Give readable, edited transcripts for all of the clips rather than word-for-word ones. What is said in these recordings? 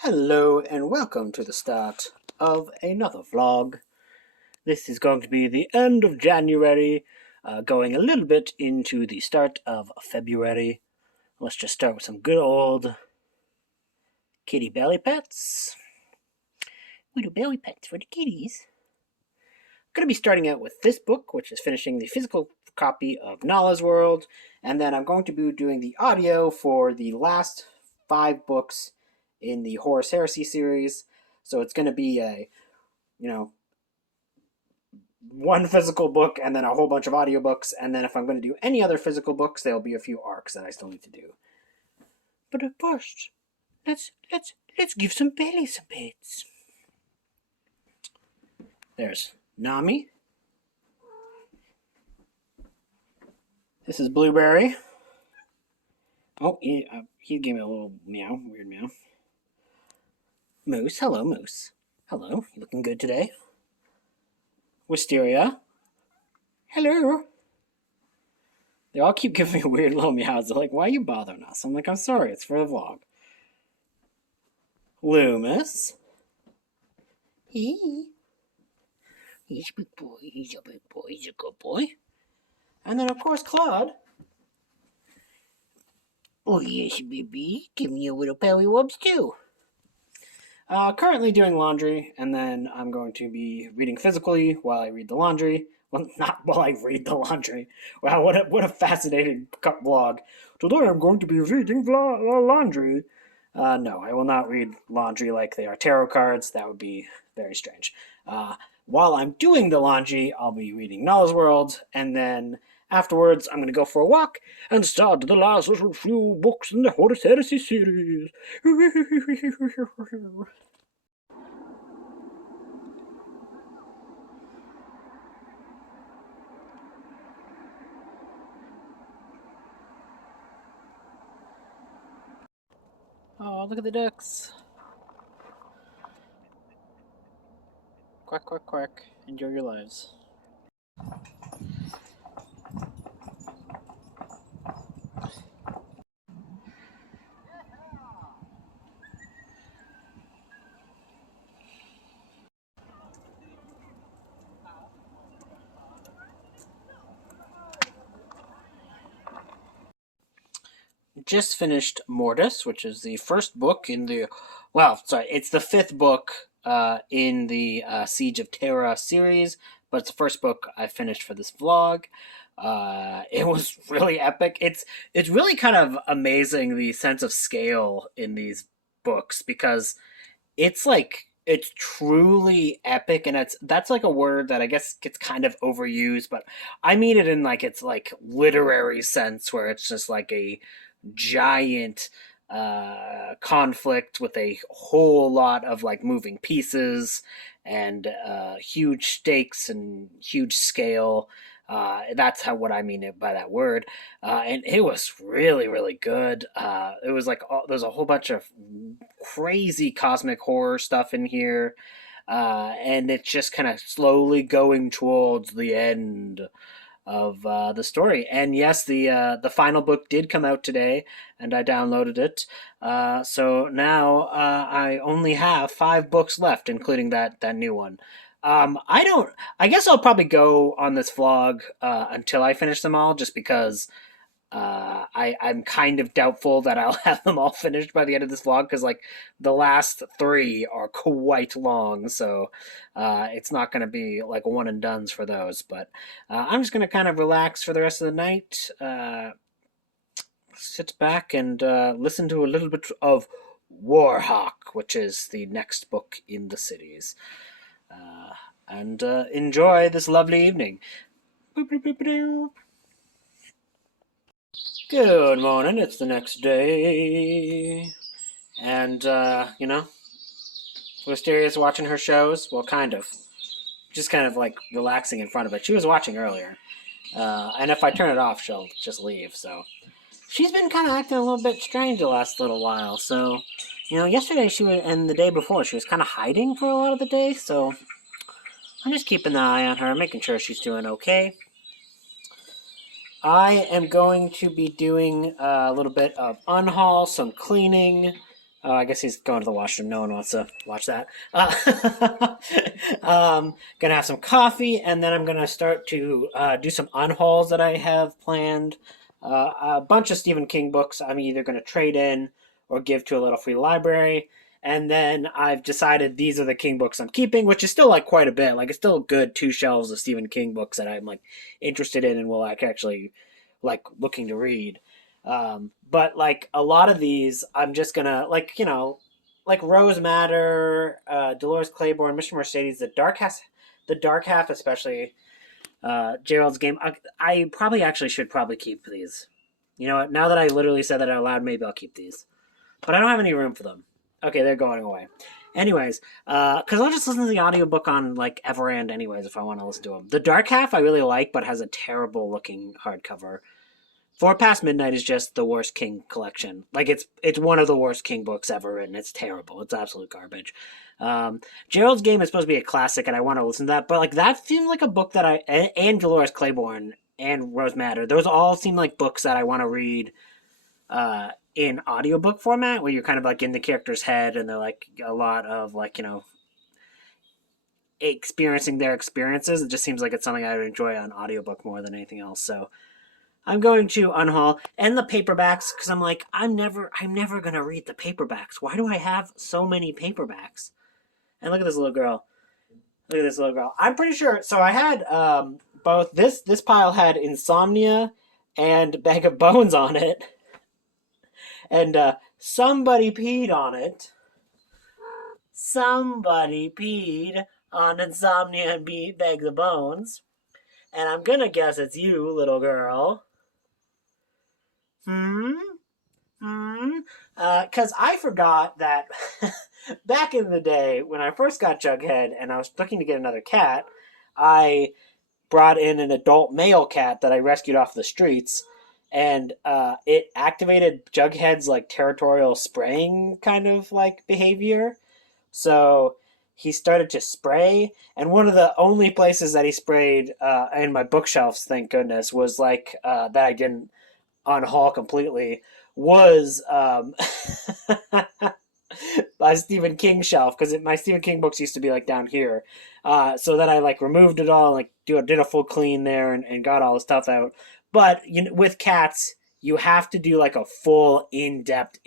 Hello and welcome to the start of another vlog. This is going to be the end of January, going a little bit into the start of February. Let's just start with some good old kitty belly pets. Little belly pets for the kitties. I'm going to be starting out with this book, which is finishing the physical copy of Nala's World, and then I'm going to be doing the audio for the last 5 books in the Horus Heresy series. So it's going to be a, one physical book and then a whole bunch of audiobooks, and then if I'm going to do any other physical books, there'll be a few arcs that I still need to do. But first, let's give some belly some pets. There's Nami. This is Blueberry. Oh, he gave me a little meow, weird meow. Moose, hello Moose. Hello, you looking good today? Wisteria. Hello. They all keep giving me weird little meows. They're like, why are you bothering us? I'm like, I'm sorry, it's for the vlog. Loomis. He's a big boy, he's a big boy, he's a good boy. And then, of course, Claude. Oh, yes, baby. Give me a little belly rubs, too. Currently doing laundry, and then I'm going to be reading physically while I read the laundry. Well, not while I read the laundry. Wow, what a fascinating vlog. Today I'm going to be reading laundry. No, I will not read laundry like they are tarot cards. That would be very strange. While I'm doing the laundry, I'll be reading Nala's World, and then afterwards I'm going to go for a walk and start the last little few books in the Horus Heresy series. Oh, look at the ducks. Quack, quack, quack. Enjoy your lives. Just finished Mortis, which is the first book in the, it's the 5th book in the Siege of Terra series, but it's the first book I finished for this vlog. It was really epic. It's really kind of amazing the sense of scale in these books, because it's truly epic, and that's like a word that I guess gets kind of overused, but I mean it in like its like literary sense, where it's just like a giant conflict with a whole lot of like moving pieces and huge stakes and huge scale. That's what I mean by that word. And it was really, really good. It was like there's a whole bunch of crazy cosmic horror stuff in here. And it's just kind of slowly going towards the end of the story. And yes, the final book did come out today, and I downloaded it. So now I only have 5 books left, including that new one. I guess I'll probably go on this vlog until I finish them all, just because I'm kind of doubtful that I'll have them all finished by the end of this vlog, because like the last 3 are quite long, so it's not going to be like one and dones for those. But I'm just going to kind of relax for the rest of the night, sit back and listen to a little bit of Warhawk, which is the next book in the series, and enjoy this lovely evening. Boop, boop, boop, boop. Good morning, it's the next day, and, Wisteria's watching her shows, well, kind of, just kind of, like, relaxing in front of it. She was watching earlier, and if I turn it off, she'll just leave, so. She's been kind of acting a little bit strange the last little while, so, yesterday and the day before, she was kind of hiding for a lot of the day, so I'm just keeping an eye on her, making sure she's doing okay. I am going to be doing a little bit of unhaul, some cleaning, Oh, I guess he's going to the washroom. No one wants to watch that. Gonna have some coffee, and then I'm gonna start to do some unhauls that I have planned. A bunch of Stephen King books I'm either gonna trade in or give to a little free library. And then I've decided these are the King books I'm keeping, which is still like quite a bit. Like it's still a good 2 shelves of Stephen King books that I'm like interested in and will like actually like looking to read. But like a lot of these, I'm just gonna like like Rose Matter, Dolores Claiborne, Mr. Mercedes, the dark half especially, Gerald's Game. I probably actually should probably keep these. You know what? Now that I literally said that out loud, maybe I'll keep these. But I don't have any room for them. Okay, they're going away. Anyways, because I'll just listen to the audiobook on like Everand anyways if I want to listen to them. The Dark Half I really like, but has a terrible looking hardcover. Four Past Midnight is just the worst King collection. Like it's one of the worst King books ever written. It's terrible. It's absolute garbage. Gerald's Game is supposed to be a classic, and I want to listen to that. But like that seems like a book that and Dolores Claiborne and Rose Matter. Those all seem like books that I want to read in audiobook format, where you're kind of like in the character's head, and they're like a lot of like experiencing their experiences. It just seems like it's something I would enjoy on audiobook more than anything else. So I'm going to unhaul and the paperbacks because I'm never gonna read the paperbacks. Why do I have so many paperbacks? And look at this little girl. Look at this little girl. I'm pretty sure. So I had both. This pile had Insomnia and Bag of Bones on it, and somebody peed on it. Somebody peed on Insomnia and Bag of Bones, and I'm gonna guess it's you, little girl. Hmm? Because I forgot that back in the day when I first got Jughead and I was looking to get another cat, I brought in an adult male cat that I rescued off the streets, and it activated Jughead's like territorial spraying kind of like behavior. So he started to spray, and one of the only places that he sprayed in my bookshelves, thank goodness, was like that I didn't on Hall completely was my Stephen King shelf because my Stephen King books used to be like down here. So then I like removed it all, like did a full clean there and got all the stuff out. But with cats, you have to do like a full in-depth.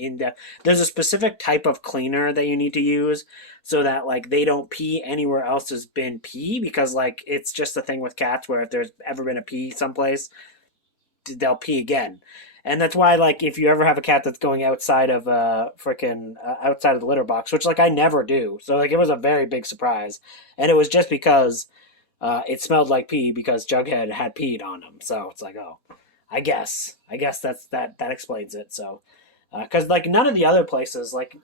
There's a specific type of cleaner that you need to use so that like they don't pee anywhere else has been pee because like it's just a thing with cats where if there's ever been a pee someplace they'll pee again. And that's why, like, if you ever have a cat that's going outside of outside of the litter box, which like I never do, so like it was a very big surprise, and it was just because it smelled like pee because Jughead had peed on him. So it's like, oh, I guess that explains it. So, because like none of the other places, like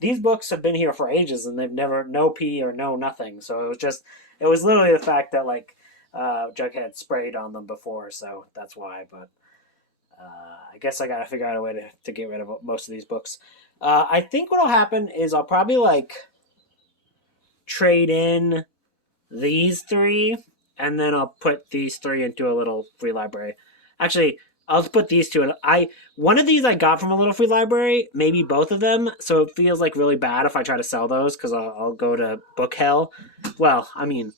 these books have been here for ages and they've never no pee or no nothing. So it was literally the fact that like Jughead sprayed on them before, so that's why. But I guess I gotta figure out a way to get rid of most of these books. I think what'll happen is I'll probably like trade in these three, and then I'll put these three into a little free library. Actually, I'll put these two in. One of these I got from a little free library, maybe both of them. So it feels like really bad if I try to sell those because I'll go to book hell. Well, I mean,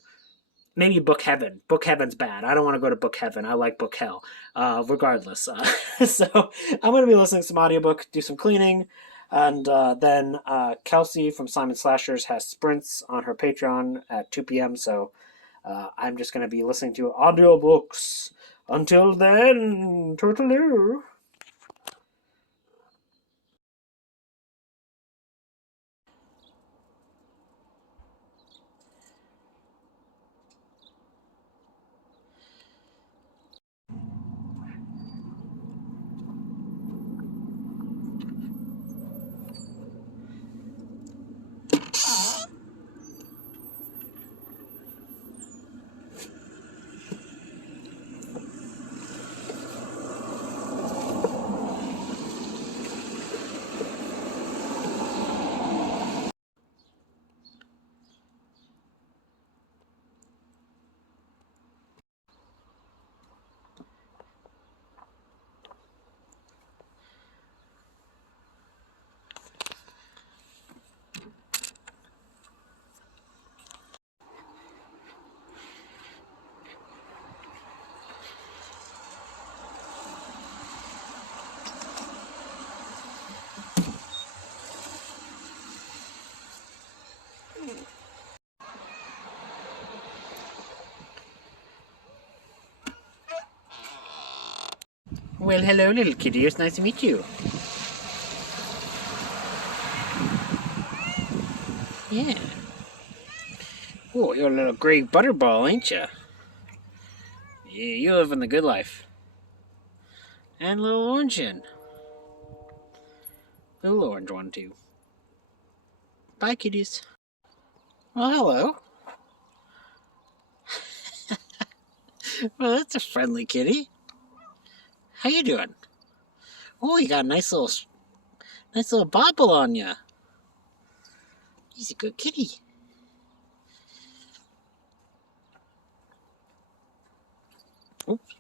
maybe Book Heaven. Book Heaven's bad. I don't want to go to Book Heaven. I like Book Hell. Regardless. So I'm going to be listening to some audiobook, do some cleaning, and then Kelsey from Simon Slashers has sprints on her Patreon at 2 p.m. So I'm just going to be listening to audiobooks. Until then, toodaloo. well, hello, little kitty. It's nice to meet you. Yeah. Oh, you're a little gray butterball, ain't you? Yeah, you live in the good life. And a little orange in. Little orange one, too. Bye, kitties. Well, hello. Well, that's a friendly kitty. How you doing? Oh, you got a nice little bobble on you. He's a good kitty. Oops.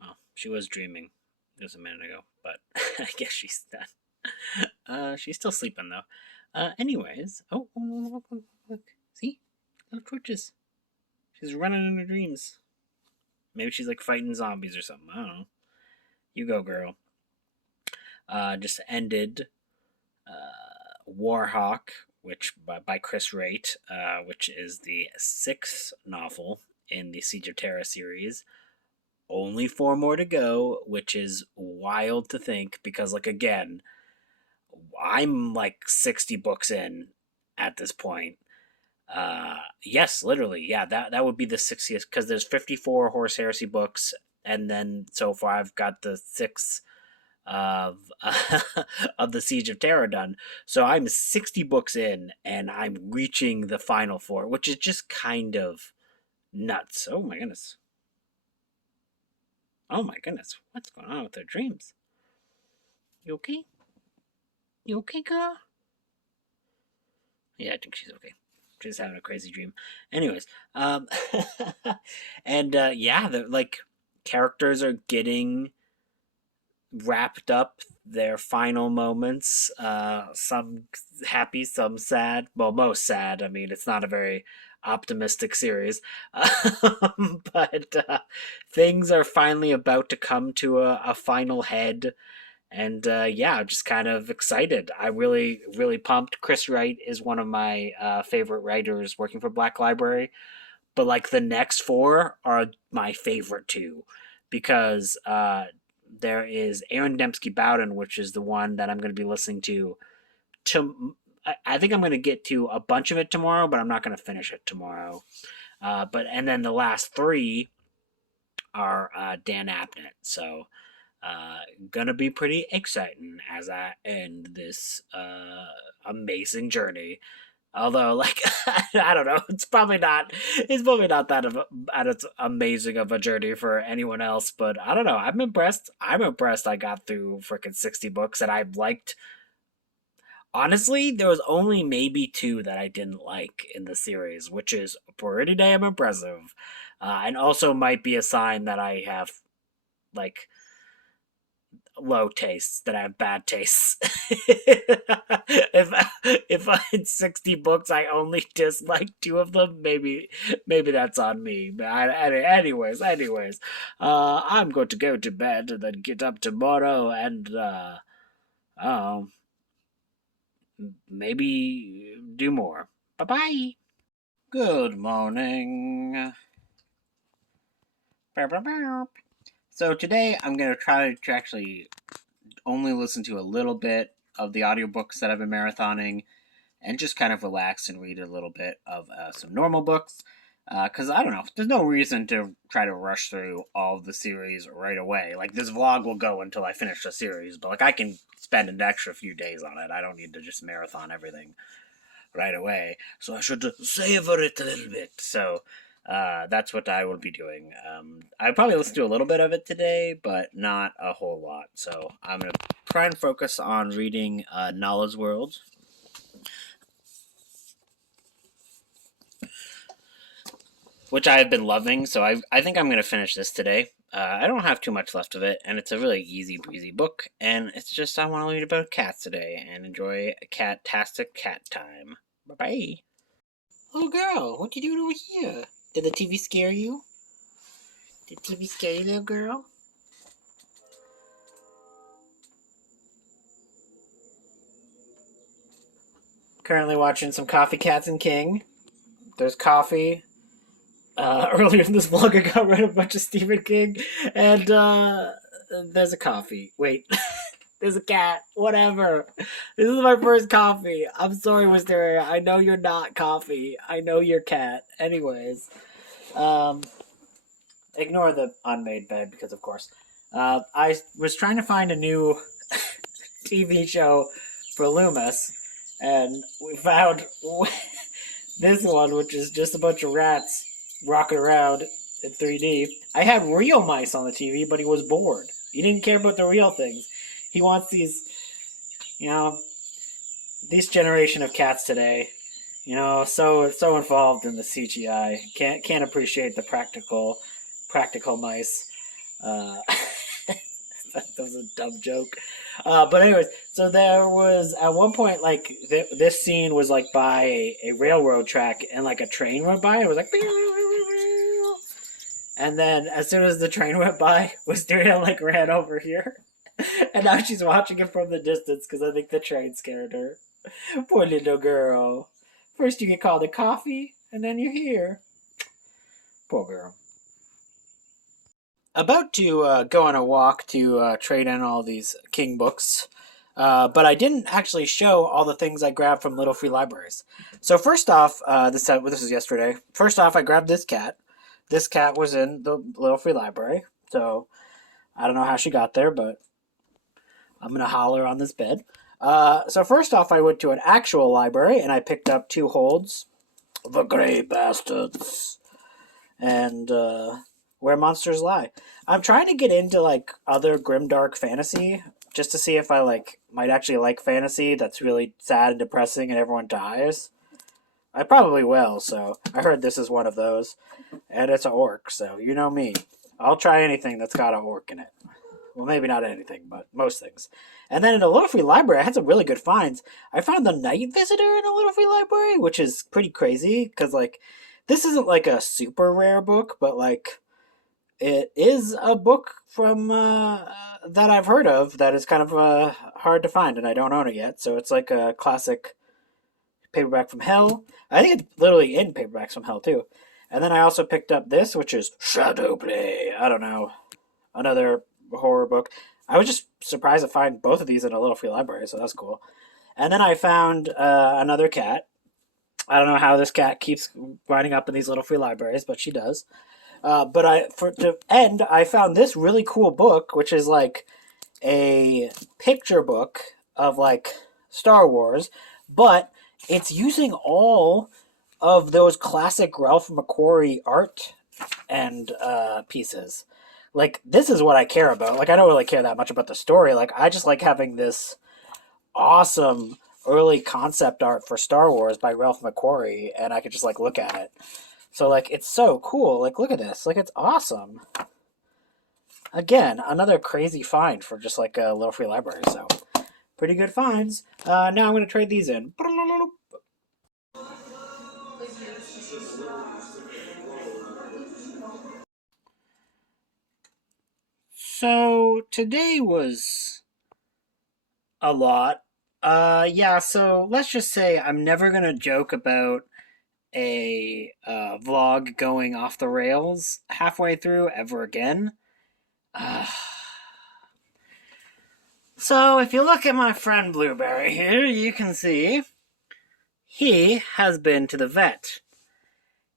Oh, she was dreaming just a minute ago, but I guess she's done. She's still sleeping though. Anyways, look, see, little twitches. She's running in her dreams. Maybe she's like fighting zombies or something. I don't know. You go, girl. Just ended Warhawk, which by Chris Wright, which is the sixth novel in the Siege of Terra series. Only four more to go, which is wild to think because, like, again, I'm like 60 books in at this point. Yes, literally, yeah, that would be the 60th because there's 54 Horse Heresy books, and then so far I've got the six of of the Siege of Terra done. So I'm 60 books in, and I'm reaching the final four, which is just kind of nuts. Oh my goodness. Oh my goodness. What's going on with their dreams? You okay? You okay, girl? Yeah, I think she's okay. She's having a crazy dream. Anyways, and yeah, the like characters are getting wrapped up their final moments. Some happy, some sad. Well, most sad. I mean, it's not a very optimistic series, but things are finally about to come to a final head. And yeah, I'm just kind of excited. I really, really pumped. Chris Wright is one of my favorite writers working for Black Library, but like the next four are my favorite too, because there is Aaron Dembski Bowden, which is the one that I'm going to be listening to. I think I'm going to get to a bunch of it tomorrow, but I'm not going to finish it tomorrow. And then the last three are Dan Abnett. So gonna be pretty exciting as I end this amazing journey. Although, like, I don't know, it's probably not that as amazing of a journey for anyone else. But I don't know. I'm impressed. I'm impressed. I got through freaking 60 books, and I liked. Honestly, there was only maybe two that I didn't like in the series, which is pretty damn impressive, and also might be a sign that I have like low tastes, that I have bad tastes. If I had 60 books, I only dislike two of them. Maybe that's on me. But anyways, I'm going to go to bed and then get up tomorrow and um maybe do more. Bye bye. Good morning. So today I'm going to try to actually only listen to a little bit of the audiobooks that I've been marathoning and just kind of relax and read a little bit of some normal books. Because I don't know, there's no reason to try to rush through all of the series right away. Like, this vlog will go until I finish the series, but like I can spend an extra few days on it. I don't need to just marathon everything right away. So I should savor it a little bit. So that's what I will be doing. I probably listen to a little bit of it today, but not a whole lot. So I'm going to try and focus on reading Nala's World, which I have been loving. So I think I'm going to finish this today. I don't have too much left of it, and it's a really easy breezy book. And it's just I want to read about cats today and enjoy a cat-tastic cat time. Bye-bye. Oh, girl, what you doing over here? Did the TV scare you? Did the TV scare you, little girl? Currently watching some Coffee Cats and King. There's coffee. Earlier in this vlog, I got rid of a bunch of Stephen King, and there's a coffee. Wait, there's a cat. Whatever. This is my first coffee. I'm sorry, Wisteria. I know you're not coffee. I know you're cat. Anyways, um, ignore the unmade bed because, of course, I was trying to find a new TV show for Loomis, and we found this one, which is just a bunch of rats rocking around in 3D. I had real mice on the TV, but he was bored. He didn't care about the real things. He wants these, you know, this generation of cats today, so involved in the CGI, can't appreciate the practical mice. Uh, that was a dumb joke. But anyways, so there was at one point like this scene was like by a railroad track and like a train went by. It was like, and then as soon as the train went by, Wisteria like ran over here, and now she's watching it from the distance because I think the train scared her. Poor little girl. First you get called a coffee, and then you're here. Poor girl. About to go on a walk to trade in all these King books, but I didn't actually show all the things I grabbed from Little Free Libraries. So first off, this was yesterday. First off, I grabbed this cat. This cat was in the Little Free Library, so I don't know how she got there, but I'm gonna holler on this bed. So first off, I went to an actual library and I picked up two holds, The Grey Bastards, and Where Monsters Lie. I'm trying to get into like other grimdark fantasy just to see if I might actually like fantasy that's really sad and depressing and everyone dies. I probably will, so I heard this is one of those. And it's an orc, so you know me. I'll try anything that's got an orc in it. Well, maybe not anything, but most things. And then in a Little Free Library, I had some really good finds. I found The Night Visitor in a Little Free Library, which is pretty crazy, because this isn't like a super rare book, but it is a book from that I've heard of that is kind of hard to find, and I don't own it yet. So it's like a classic paperback from hell. I think it's literally in Paperbacks from Hell too. And then I also picked up this, which is Shadow Play. I don't know, another horror book. I was just surprised to find both of these in a Little Free Library, so that's cool. And then I found another cat. I don't know how this cat keeps winding up in these Little Free Libraries, but she does. But to end, I found this really cool book, which is like a picture book of Star Wars, but it's using all of those classic Ralph McQuarrie art and pieces. This is what I care about. I don't really care that much about the story. I just like having this awesome early concept art for Star Wars by Ralph McQuarrie, and I could just look at it. So it's so cool. Look at this. It's awesome. Again, another crazy find for just a Little Free Library. So pretty good finds. Now I'm going to trade these in. So today was a lot. Yeah, so let's just say I'm never going to joke about a vlog going off the rails halfway through ever again. So if you look at my friend Blueberry here, you can see he has been to the vet.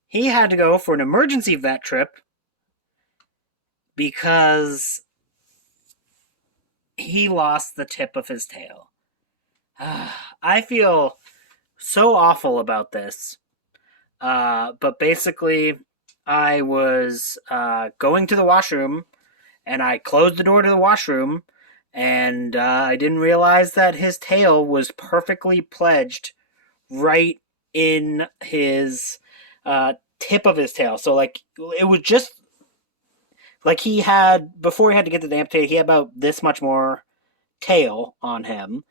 He had to go for an emergency vet trip because he lost the tip of his tail. I feel so awful about this. But basically, I was going to the washroom, and I closed the door to the washroom, and I didn't realize that his tail was perfectly pledged right in his tip of his tail. So, it was just he had, before he had to get the amputated, he had about this much more tail on him,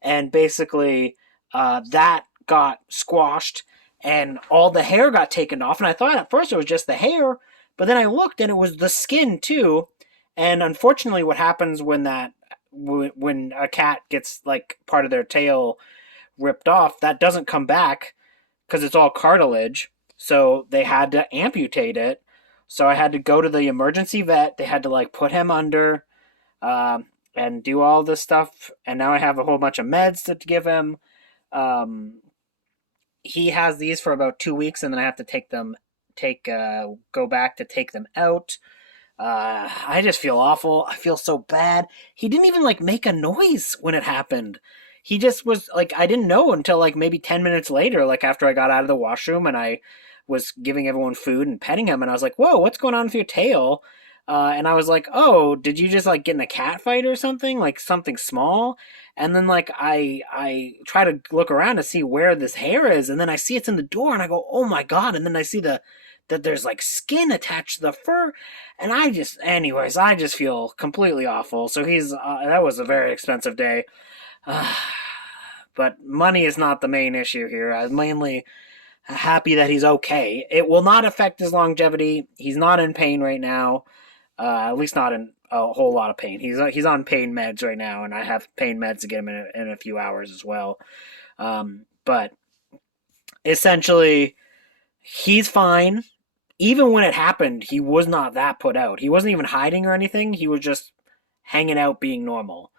and basically that got squashed and all the hair got taken off, and I thought at first it was just the hair, but then I looked and it was the skin too. And unfortunately what happens when a cat gets part of their tail ripped off, that doesn't come back because it's all cartilage. so they had to amputate it. So I had to go to the emergency vet. They had to like put him under, and do all this stuff. And now I have a whole bunch of meds to give him. Um, he has these for about 2 weeks, and then I have to go back to take them out. I just feel awful. I feel so bad. He didn't even like make a noise when it happened. He just was like, I didn't know until like maybe 10 minutes later, like after I got out of the washroom and I was giving everyone food and petting him. And I was like, whoa, what's going on with your tail? And I was like, oh, did you just like get in a cat fight or something? Like something small? And then like I try to look around to see where this hair is, and then I see it's in the door, and I go, oh my god! And then I see that there's like skin attached to the fur, and I just feel completely awful. So that was a very expensive day. Uh, but money is not the main issue here. I'm mainly happy that he's okay. It will not affect his longevity. He's not in pain right now. At least not in a whole lot of pain. He's on pain meds right now, and I have pain meds to get him in a few hours as well. But essentially, he's fine. Even when it happened, he was not that put out. He wasn't even hiding or anything. He was just hanging out, being normal.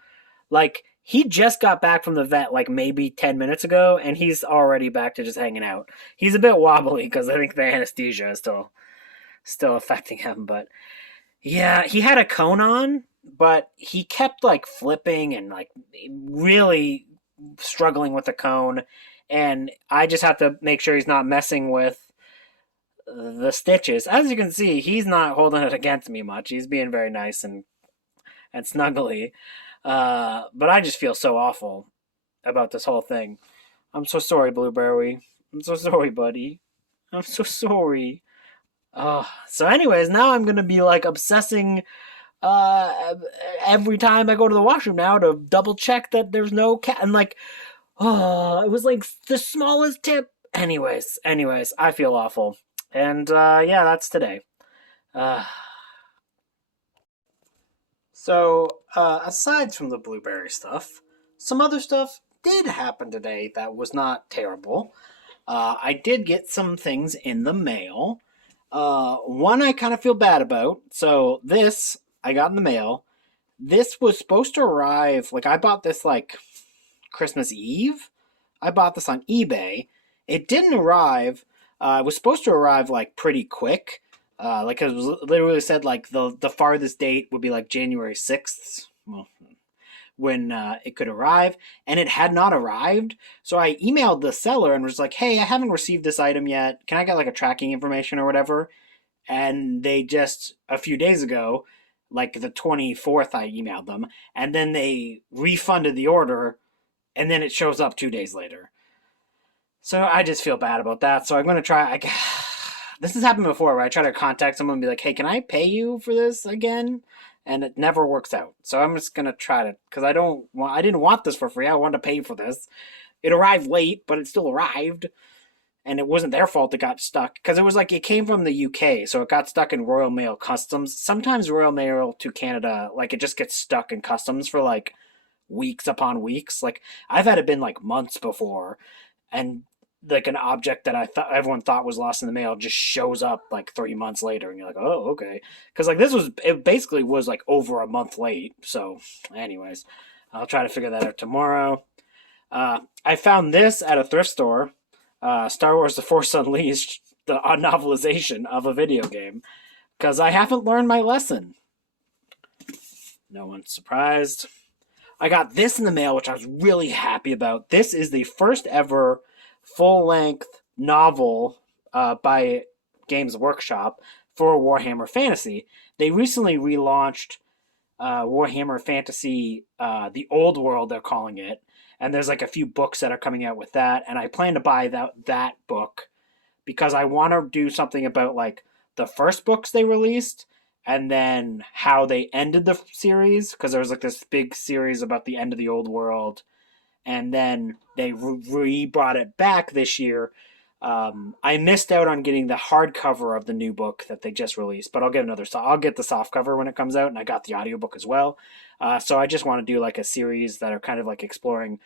Like, he just got back from the vet like maybe 10 minutes ago, and he's already back to just hanging out. He's a bit wobbly because I think the anesthesia is still affecting him. But yeah, he had a cone on, but he kept like flipping and like really struggling with the cone. And I just have to make sure he's not messing with the stitches. As you can see, he's not holding it against me much. He's being very nice and snuggly. But I just feel so awful about this whole thing. I'm so sorry, Blueberry. I'm so sorry, buddy. I'm so sorry. So anyways, now I'm gonna be like obsessing every time I go to the washroom now to double check that there's no cat, and like, oh, it was like the smallest tip. Anyways, I feel awful. And yeah, that's today. Uh, aside from the blueberry stuff, some other stuff did happen today that was not terrible. I did get some things in the mail. One I kind of feel bad about. So this I got in the mail. This was supposed to arrive. Like I bought this like Christmas Eve. I bought this on eBay. It didn't arrive. It was supposed to arrive like pretty quick. Like it was literally said like the farthest date would be like January 6th. Well, when it could arrive, and it had not arrived. So I emailed the seller and was like, "Hey, I haven't received this item yet. Can I get like a tracking information or whatever?" And they just a few days ago, like the 24th, I emailed them, and then they refunded the order, and then it shows up 2 days later. So I just feel bad about that. So I'm gonna try. This has happened before where I try to contact someone and be like, "Hey, can I pay you for this again?" And it never works out. So I'm just gonna try to, because I didn't want this for free. I wanted to pay for this. It arrived late, but it still arrived, and it wasn't their fault it got stuck because it was like it came from the UK, so it got stuck in Royal Mail Customs. Sometimes Royal Mail to Canada, like it just gets stuck in customs for like weeks upon weeks. Like I've had it been like months before, and like an object that I thought everyone thought was lost in the mail just shows up like 3 months later, and you're like, oh, okay, because like it basically was like over a month late. So, anyways, I'll try to figure that out tomorrow. I found this at a thrift store. Star Wars: The Force Unleashed, the novelization of a video game, because I haven't learned my lesson. No one's surprised. I got this in the mail, which I was really happy about. This is the first ever full-length novel by Games Workshop for Warhammer Fantasy. They recently relaunched Warhammer Fantasy, the Old World, they're calling it, and there's like a few books that are coming out with that, and I plan to buy that book because I want to do something about like the first books they released and then how they ended the series, because there was like this big series about the end of the Old World, and then they brought it back this year. I missed out on getting the hardcover of the new book that they just released, but I'll get I'll get the soft cover when it comes out, and I got the audiobook as well. So I just want to do like a series that are kind of like exploring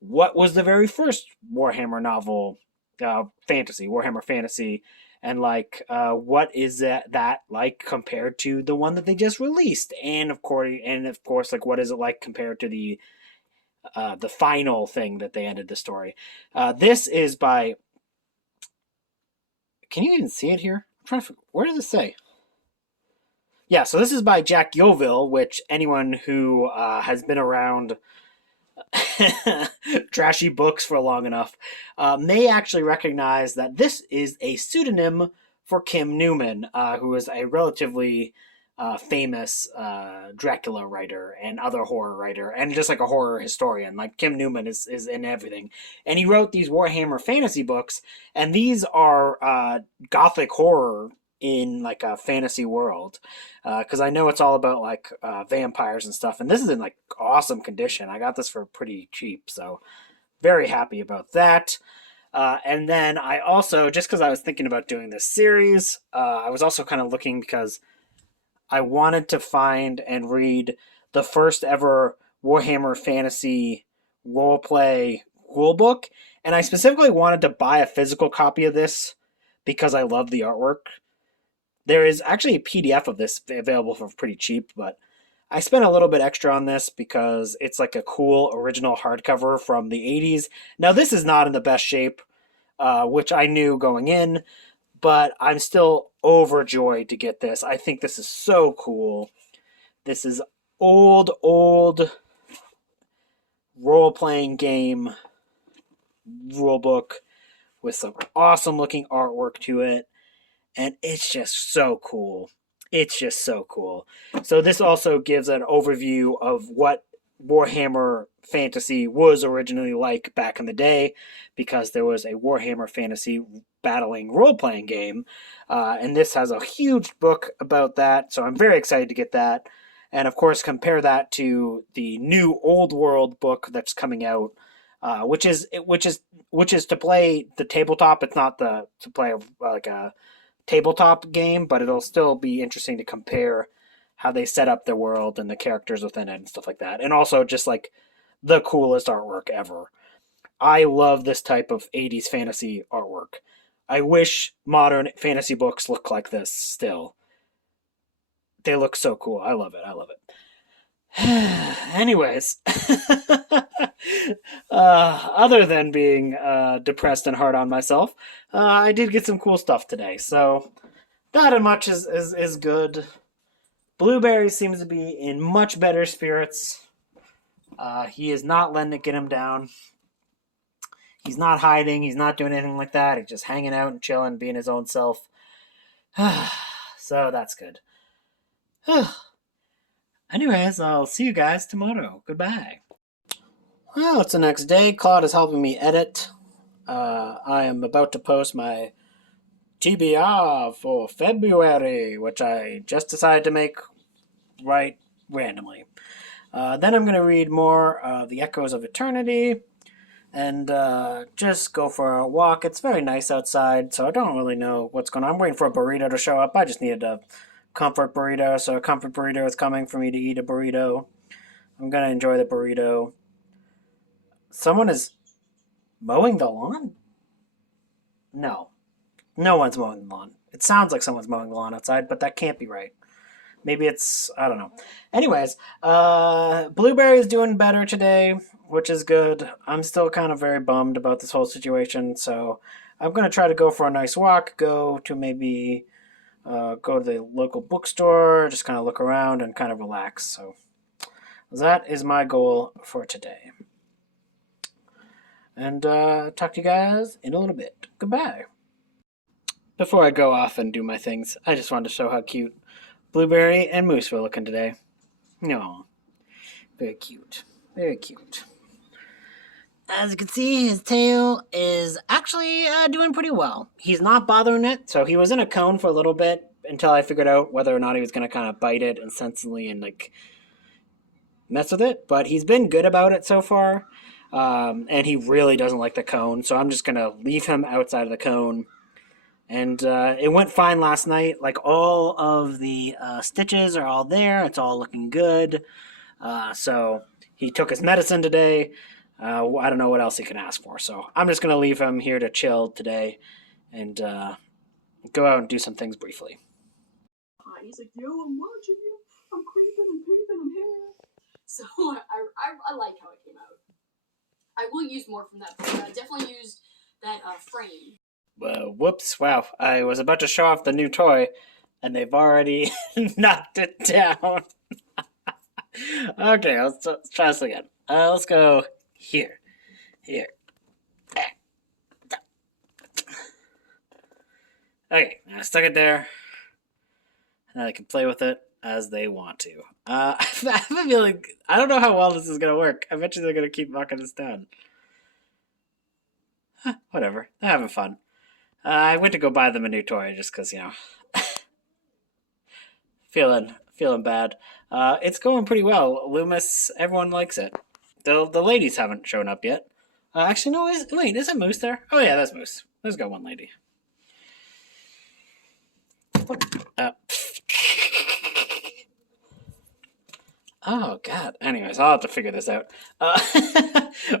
what was the very first Warhammer novel fantasy, Warhammer Fantasy, and like what is that like compared to the one that they just released, and of course, like what is it like compared to the final thing that they ended the story. This is by. Can you even see it here? I'm trying to. Where does it say? Yeah, so this is by Jack Yeovil, which anyone who has been around trashy books for long enough may actually recognize that this is a pseudonym for Kim Newman, who is a relatively famous Dracula writer and other horror writer, and just like a horror historian. Like Kim Newman is in everything, and he wrote these Warhammer fantasy books, and these are gothic horror in like a fantasy world, because I know it's all about like vampires and stuff, and this is in like awesome condition. I got this for pretty cheap, so very happy about that. And then I also, just because I was thinking about doing this series, I was also kind of looking because I wanted to find and read the first ever Warhammer Fantasy roleplay rulebook, and I specifically wanted to buy a physical copy of this because I love the artwork. There is actually a PDF of this available for pretty cheap, but I spent a little bit extra on this because it's like a cool original hardcover from the 80s. Now, this is not in the best shape, which I knew going in, but I'm still overjoyed to get this. I think this is so cool. This is old role-playing game rulebook with some awesome looking artwork to it, and it's just so cool. It's just so cool. So this also gives an overview of what Warhammer Fantasy was originally like back in the day, because there was a Warhammer Fantasy battling role-playing game, and this has a huge book about that, so I'm very excited to get that. And of course, compare that to the new Old World book that's coming out, which is to play the tabletop. It's not to play like a tabletop game, but it'll still be interesting to compare how they set up the world and the characters within it and stuff like that. And also just like the coolest artwork ever. I love this type of 80s fantasy artwork. I wish modern fantasy books look like this still. They look so cool. I love it. I love it. Anyways, other than being depressed and hard on myself, I did get some cool stuff today. So that and much is good. Blueberry seems to be in much better spirits. He is not letting it get him down. He's not hiding. He's not doing anything like that. He's just hanging out and chilling, being his own self. So that's good. Anyways, I'll see you guys tomorrow. Goodbye. Well, it's the next day. Claude is helping me edit. I am about to post my TBR for February, which I just decided to make right randomly. Then I'm going to read more of The Echoes of Eternity and just go for a walk. It's very nice outside, so I don't really know what's going on. I'm waiting for a burrito to show up. I just needed a comfort burrito, so a comfort burrito is coming for me to eat a burrito. I'm going to enjoy the burrito. Someone is mowing the lawn? No. No one's mowing the lawn. It sounds like someone's mowing the lawn outside, but that can't be right. Maybe it's, I don't know. Anyways, Blueberry is doing better today, which is good. I'm still kind of very bummed about this whole situation, so I'm going to try to go for a nice walk, go to maybe go to the local bookstore, just kind of look around and kind of relax. So that is my goal for today. And talk to you guys in a little bit. Goodbye. Before I go off and do my things, I just wanted to show how cute Blueberry and Moose were looking today. No, very cute. Very cute. As you can see, his tail is actually doing pretty well. He's not bothering it, so he was in a cone for a little bit until I figured out whether or not he was going to kind of bite it insensibly and like mess with it. But he's been good about it so far, and he really doesn't like the cone, so I'm just going to leave him outside of the cone. And it went fine last night. Like all of the stitches are all there. It's all looking good. So he took his medicine today. I don't know what else he can ask for. So I'm just going to leave him here to chill today and go out and do some things briefly. He's like, yo, I'm watching you. I'm creeping and peeping. I'm here. So I like how it came out. I will use more from that book. I definitely used that frame. Whoops! Wow, I was about to show off the new toy, and they've already knocked it down. Okay, let's try this again. Let's go here. Okay, I stuck it there. And they can play with it as they want to. I have a feeling, I don't know how well this is going to work. I bet you they're going to keep knocking this down. Whatever, they're having fun. I went to go buy them a new toy just because, feeling bad. It's going pretty well. Loomis, everyone likes it. The ladies haven't shown up yet. Actually, no, is it Moose there? Oh yeah, that's Moose. There's got one lady. Oh god. Anyways, I'll have to figure this out.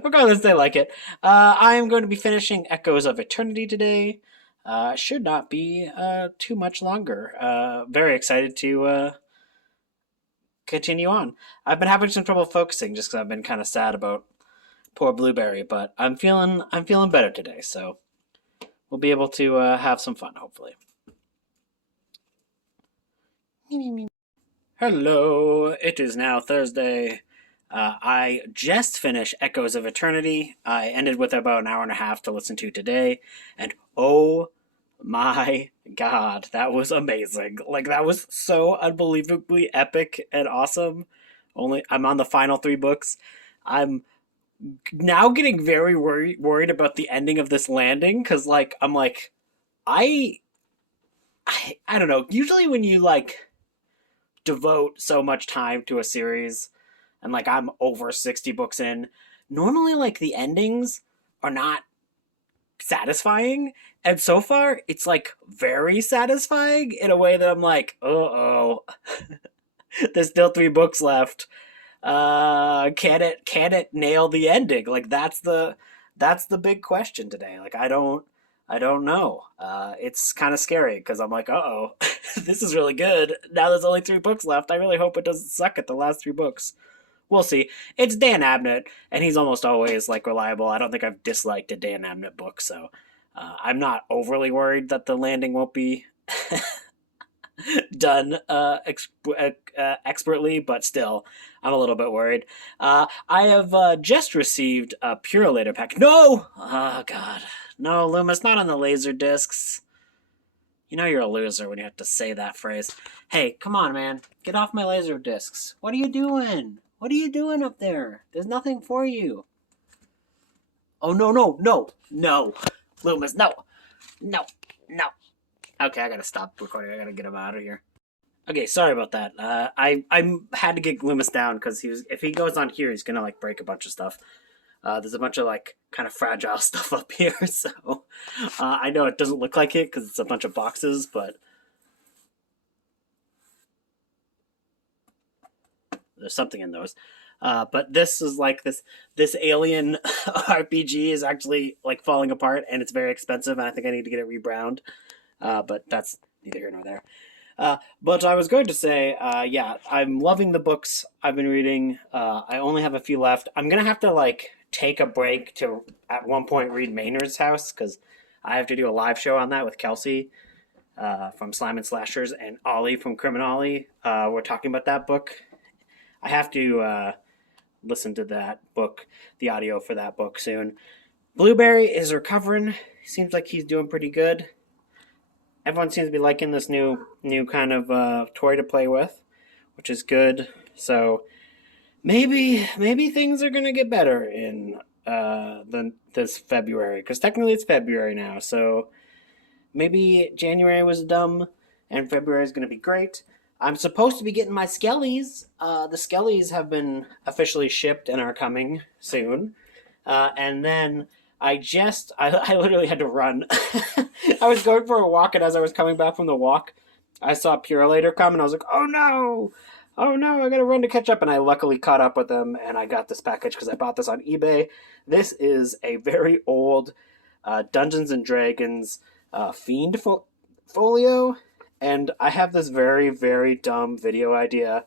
Regardless, they like it. I am going to be finishing Echoes of Eternity today. Should not be too much longer. Very excited to continue on. I've been having some trouble focusing just because I've been kind of sad about poor Blueberry, but I'm feeling better today, so we'll be able to have some fun, hopefully. Hello, it is now Thursday. I just finished Echoes of Eternity. I ended with about an hour and a half to listen to today, and oh my god, that was amazing. Like, that was so unbelievably epic and awesome. I'm on the final 3 books. I'm now getting very worried about the ending of this landing, because, like, I'm like, I don't know. Usually when you, like, devote so much time to a series, and, like, I'm over 60 books in, normally, like, the endings are not satisfying, and so far it's like very satisfying in a way that I'm like, oh there's still 3 books left. Can it nail the ending? Like, that's the big question today. Like, I don't know. It's kind of scary because I'm like, this is really good. Now there's only 3 books left. I really hope it doesn't suck at the last 3 books. We'll see. It's Dan Abnett, and he's almost always, like, reliable. I don't think I've disliked a Dan Abnett book, so I'm not overly worried that the landing won't be done expertly, but still, I'm a little bit worried. I have just received a Purolator pack. No! Oh, God. No, Loomis, not on the laser discs. You know you're a loser when you have to say that phrase. Hey, come on, man. Get off my laser discs. What are you doing? What are you doing up there? There's nothing for you. Oh, no. Loomis, no. Okay, I gotta stop recording. I gotta get him out of here. Okay, sorry about that. I had to get Loomis down because if he goes on here, he's gonna, like, break a bunch of stuff. There's a bunch of, like, kind of fragile stuff up here, so I know it doesn't look like it because it's a bunch of boxes, but there's something in those. But this is like this alien RPG is actually, like, falling apart, and it's very expensive, and I think I need to get it rebrowned. But that's neither here nor there. But I was going to say, yeah, I'm loving the books I've been reading. I only have a few left. I'm going to have to, like, take a break to, at one point, read Maynard's House, because I have to do a live show on that with Kelsey from Slime and Slashers, and Ollie from Criminolly. We're talking about that book. I have to listen to that book, the audio for that book soon. Blueberry is recovering. Seems like he's doing pretty good. Everyone seems to be liking this new kind of toy to play with, which is good. So maybe things are gonna get better in this February, because technically it's February now. So maybe January was dumb, and February is gonna be great. I'm supposed to be getting my Skellies. The Skellies have been officially shipped and are coming soon. And then I literally had to run. I was going for a walk, and as I was coming back from the walk, I saw Purolator come, and I was like, oh no! Oh no, I gotta run to catch up. And I luckily caught up with them and I got this package because I bought this on eBay. This is a very old Dungeons and Dragons Fiend folio. And I have this very, very dumb video idea.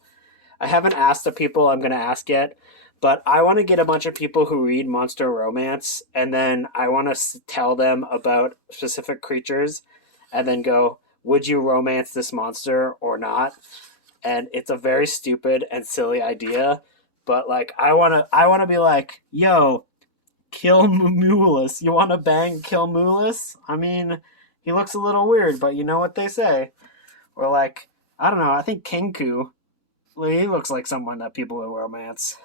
I haven't asked the people I'm going to ask yet, but I want to get a bunch of people who read Monster Romance, and then I want to tell them about specific creatures, and then go, would you romance this monster or not? And it's a very stupid and silly idea, but like I want to be like, yo, kill Mulus. You want to bang kill Mulus? I mean, he looks a little weird, but you know what they say. Or like, I don't know. I think Kinku. He looks like someone that people will romance.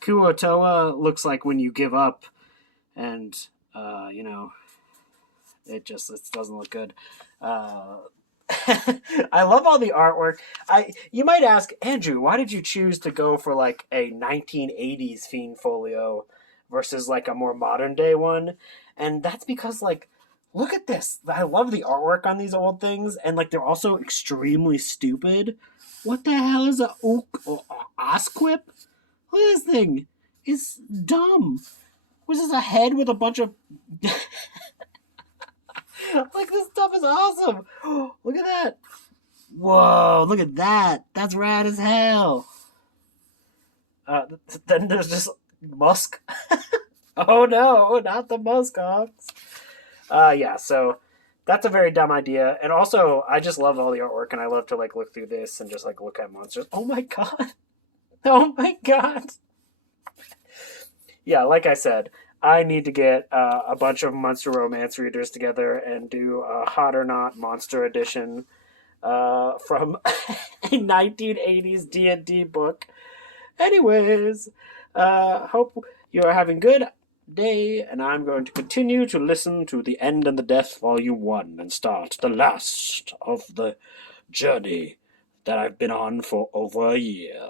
Kuotoa looks like when you give up, and you know, it doesn't look good. Uh, I love all the artwork. You might ask, Andrew, why did you choose to go for like a 1980s Fiend folio versus like a more modern day one? And that's because like look at this. I love the artwork on these old things, and like they're also extremely stupid. What the hell is a Osquip? Look at this thing. It's dumb. Was this a head with a bunch of like this stuff is awesome. Look at that. Whoa, look at that. That's rad as hell. Then there's just Musk. Oh no, not the Musk Ox. Yeah, so that's a very dumb idea. And also, I just love all the artwork, and I love to like look through this and just like look at monsters. Oh my god. Oh my god. Yeah, like I said, I need to get a bunch of Monster Romance readers together and do a Hot or Not Monster Edition from a 1980s D&D book. Anyways, hope you are having good day, and I'm going to continue to listen to The End and the Death Volume 1 and start the last of the journey that I've been on for over a year.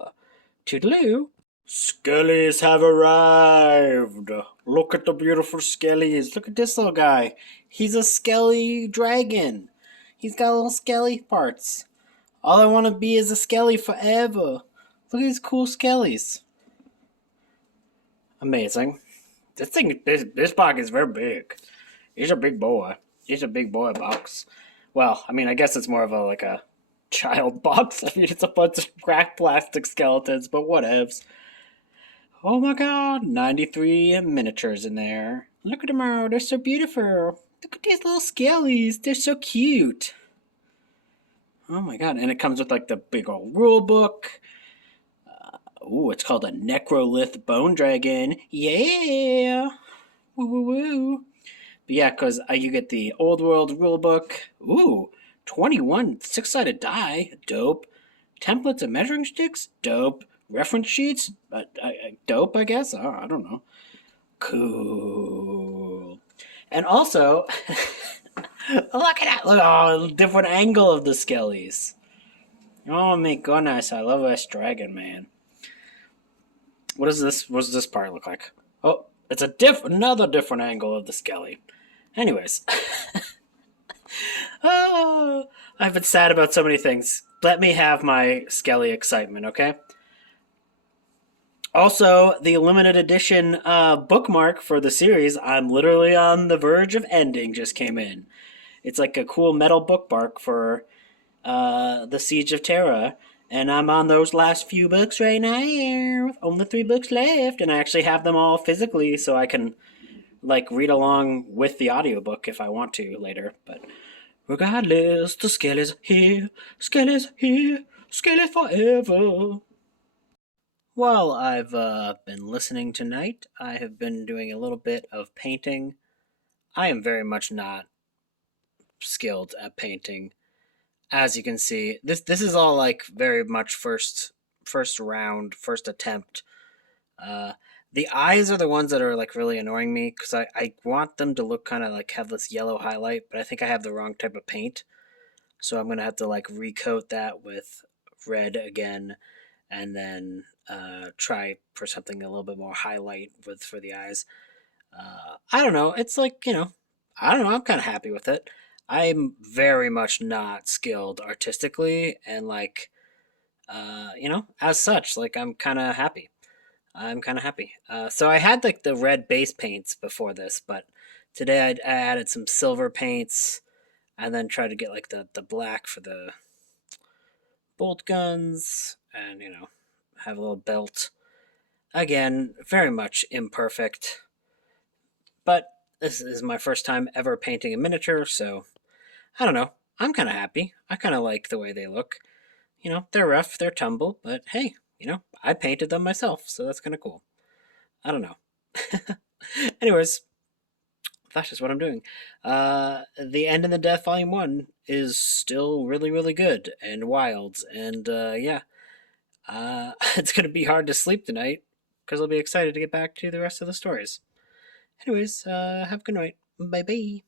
Toodaloo. Skellies have arrived. Look at the beautiful Skellies. Look at this little guy. He's a Skelly dragon. He's got little Skelly parts. All I want to be is a Skelly forever. Look at these cool Skellies. Amazing. This box is very big. He's a big boy. He's a big boy box. Well, I mean, I guess it's more of a child box. I mean, it's a bunch of cracked plastic skeletons, but whatevs. Oh my god, 93 miniatures in there. Look at them all, they're so beautiful. Look at these little skellies, they're so cute. Oh my god, and it comes with like the big old rule book. Ooh, it's called a Necrolith Bone Dragon. Yeah! Woo woo woo. But yeah, because you get the Old World rulebook. Ooh, 21 six-sided die. Dope. Templates and measuring sticks. Dope. Reference sheets. Dope, I guess. Oh, I don't know. Cool. And also, look at that. Look, oh, different angle of the Skellies. Oh my goodness, I love this dragon, man. What is this? What does this part look like? Oh, it's another different angle of the Skelly. Anyways, oh, I've been sad about so many things. Let me have my Skelly excitement, okay? Also, the limited edition bookmark for the series, I'm literally on the verge of ending, just came in. It's like a cool metal bookmark for the Siege of Terra, and I'm on those last few books right now. Only 3 books left, and I actually have them all physically, so I can like read along with the audiobook if I want to later. But regardless, the Skellies here, Skellies here, Skellies forever. While I've been listening tonight, I have been doing a little bit of painting. I am very much not skilled at painting. As you can see, this is all like very much first round, first attempt. Uh, the eyes are the ones that are like really annoying me because I want them to look kind of like have this yellow highlight, but I think I have the wrong type of paint. So I'm gonna have to like recoat that with red again, and then try for something a little bit more highlight for the eyes. I don't know. It's like I don't know. I'm kind of happy with it. I'm very much not skilled artistically, and like as such, like I'm kind of happy. I'm kind of happy. So I had like the red base paints before this, but today I added some silver paints and then tried to get like the black for the bolt guns and, have a little belt. Again, very much imperfect, but this is my first time ever painting a miniature, so I don't know. I'm kind of happy. I kind of like the way they look. They're rough, they're tumble, but hey, I painted them myself, so that's kind of cool. I don't know. Anyways, that's just what I'm doing. The End and the Death Volume 1 is still really, really good and wild, and yeah, it's going to be hard to sleep tonight because I'll be excited to get back to the rest of the stories. Anyways, have a good night. Bye bye.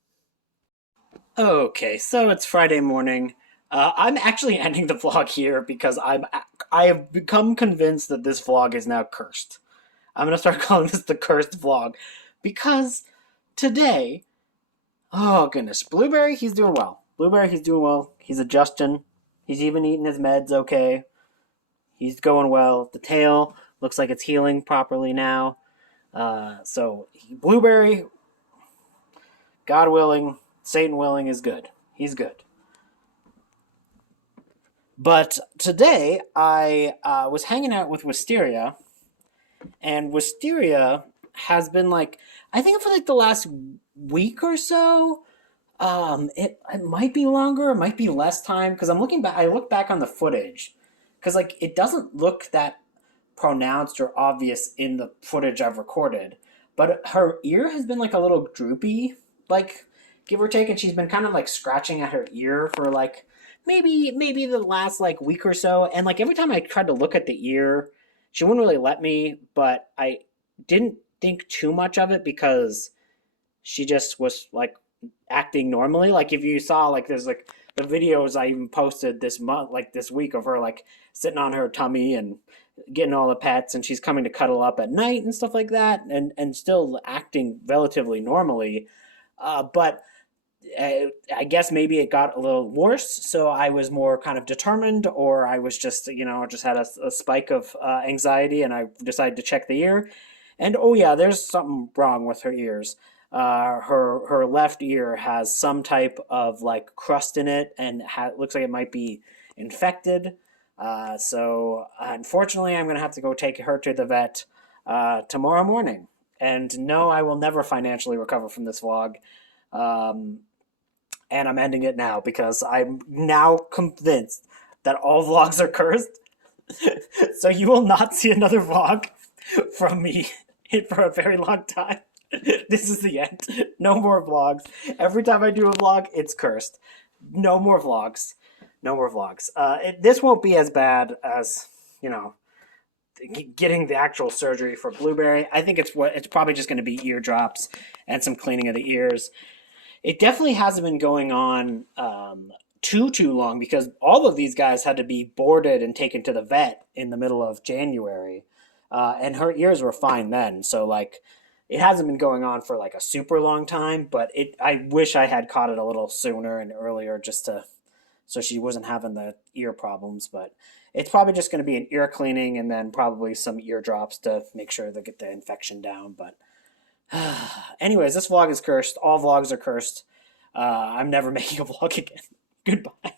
Okay, so it's Friday morning. I'm actually ending the vlog here because I have become convinced that this vlog is now cursed. I'm gonna start calling this the cursed vlog because today, oh goodness, Blueberry, he's doing well. Blueberry, he's doing well. He's adjusting. He's even eating his meds okay. He's going well. The tail looks like it's healing properly now. Blueberry, God willing, Satan willing, is good. He's good. But today I was hanging out with Wisteria, and Wisteria has been like, I think for like the last week or so. It might be longer, it might be less time because I'm looking back. I look back on the footage because like it doesn't look that pronounced or obvious in the footage I've recorded, but her ear has been like a little droopy, like give or take, and she's been kind of like scratching at her ear for like maybe the last like week or so, and like every time I tried to look at the ear, she wouldn't really let me, but I didn't think too much of it because she just was like acting normally. Like if you saw like there's like the videos I even posted this month, like this week, of her like sitting on her tummy and getting all the pets, and she's coming to cuddle up at night and stuff like that, and still acting relatively normally. But I guess maybe it got a little worse, so I was more kind of determined, or I was just just had a spike of anxiety, and I decided to check the ear, and oh yeah, there's something wrong with her ears. Her left ear has some type of like crust in it, and looks like it might be infected. So unfortunately, I'm gonna have to go take her to the vet tomorrow morning. And no, I will never financially recover from this vlog. Um, and I'm ending it now because I'm now convinced that all vlogs are cursed. So you will not see another vlog from me for a very long time. This is the end. No more vlogs. Every time I do a vlog, it's cursed. No more vlogs. No more vlogs. This won't be as bad as, you know, getting the actual surgery for Blueberry. I think it's probably just going to be eardrops and some cleaning of the ears. It definitely hasn't been going on too long because all of these guys had to be boarded and taken to the vet in the middle of January, and her ears were fine then. So like, it hasn't been going on for like a super long time. But I wish I had caught it a little sooner and earlier, just to so she wasn't having the ear problems. But it's probably just going to be an ear cleaning and then probably some eardrops to make sure they get the infection down. But anyways, this vlog is cursed. All vlogs are cursed. I'm never making a vlog again. Goodbye.